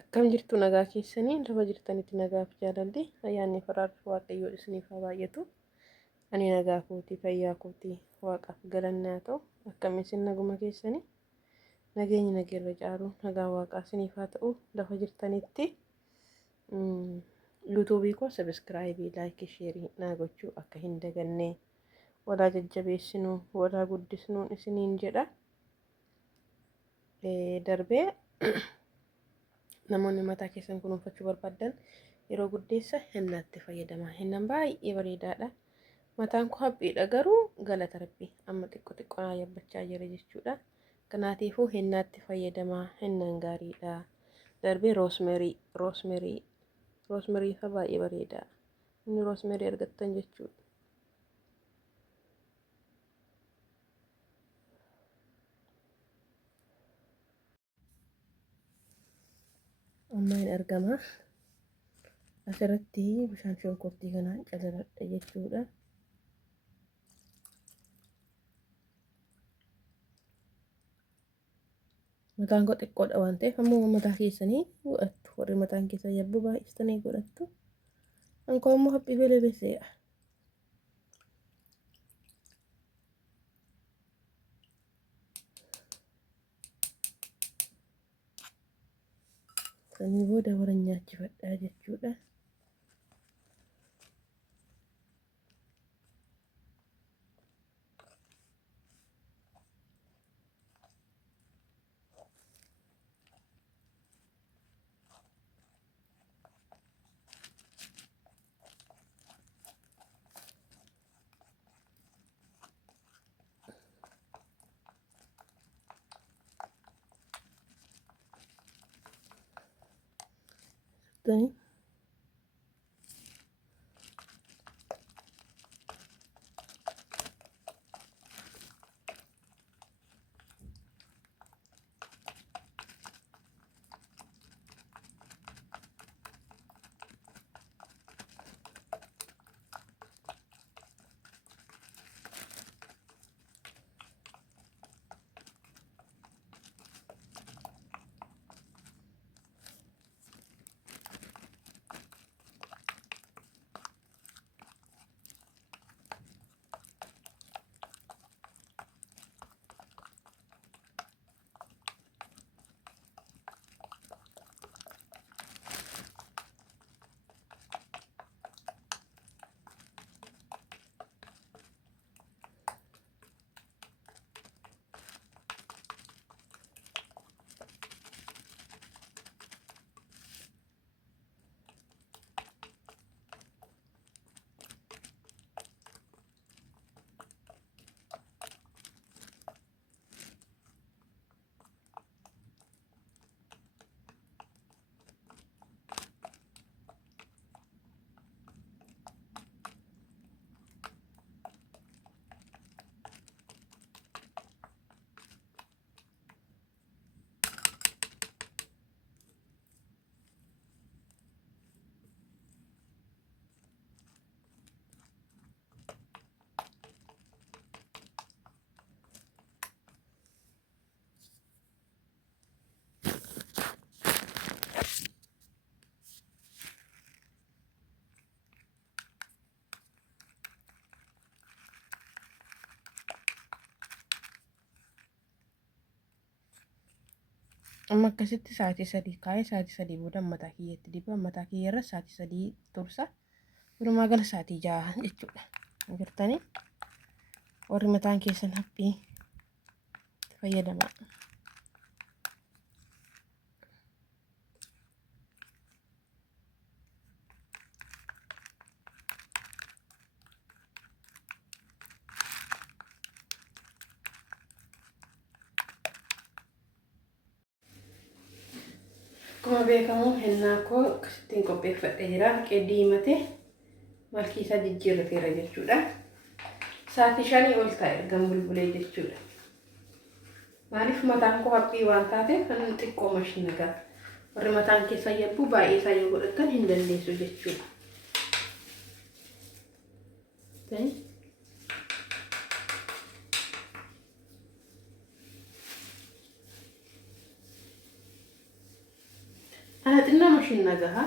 Akkam jirtu nagaa keessanii lafa jirtanitti nagaaf jaalalli ayyaanni faraarri waaqayyoo isiniif haa baay'atu. Ani nagaa kootii fayyaa kootii waaqaaf galanni haa ta'u. Akkam isin naguma keessanii nageenyi nageerra caalu nagaa waaqaa isiniif haa ta'u lafa jirtanitti. Yuutuubii koo sabiskiraayibii laayikii sheerii naa gochuu akka hin dagannee walaa jajjabeessinuu walaa guddisnuun isiniin jedha. Darbee namoonni mataa keessan kunuunfachuu barbaadan yeroo guddeessa hinnaatti fayyadamaa. Hinnan baay'ee bareedaadha. Mataan koo haphiidha garuu galata rabbii amma xiqqoo xiqqoo naa yabbachaa jira jechuudha. Kanaatiifuu hinnaatti fayyadamaa hinnan gaariidha. Darbee roosmerii isa baay'ee bareeda. Inni roosmerii argattan jechuudha. Amma hin argama. Asirratti bishaan shonkortii kanaan calaladha jechuudha. Mataan koo xiqqoodha waan ta'eef ammoo mataa keessanii godhattu. Warri mataan keessan yabbuu baay'istanii godhattu. Ankoo ammoo haphii belebeseedha. Sanii booda warra nyaachifadhaa jechuudha. Then amma akkasitti sa'aatii 3 kaa'ee sa'aatii 3 booda mataa kiyyaatti dibaa mataa kiyyarra sa'aatii 3 tursa. Walumaa gala sa'aatii 6 jechuudha. Agartanii warri mataan keessan haphii itti fayyadamaa. Akkuma beekamu hennaa koo akkasittiin qopheeffadhee jira. Qeddii himatee malkii isaa jijjiirrateera jechuudha. Sa'aatii 5 ol ta'e ergan bulbulee jechuudha. Maaliif mataan koo haphii waan taateef kan xiqqoo mashinagaa. Warri mataan keessa yabbuu baay'ee isaa yoo godhatan hin dandeessu jechuudha. أنا تنا مش النجاها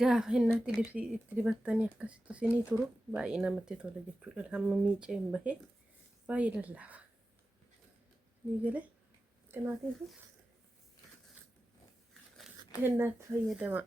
gaafa hinnaatti itti dibattanii akkasitti isinii turu baay'ee namatti tola jechuudha. Hamma miiceen bahee baay'ee lallaafa ni galee kanaatiif hinnaatti fayyadama.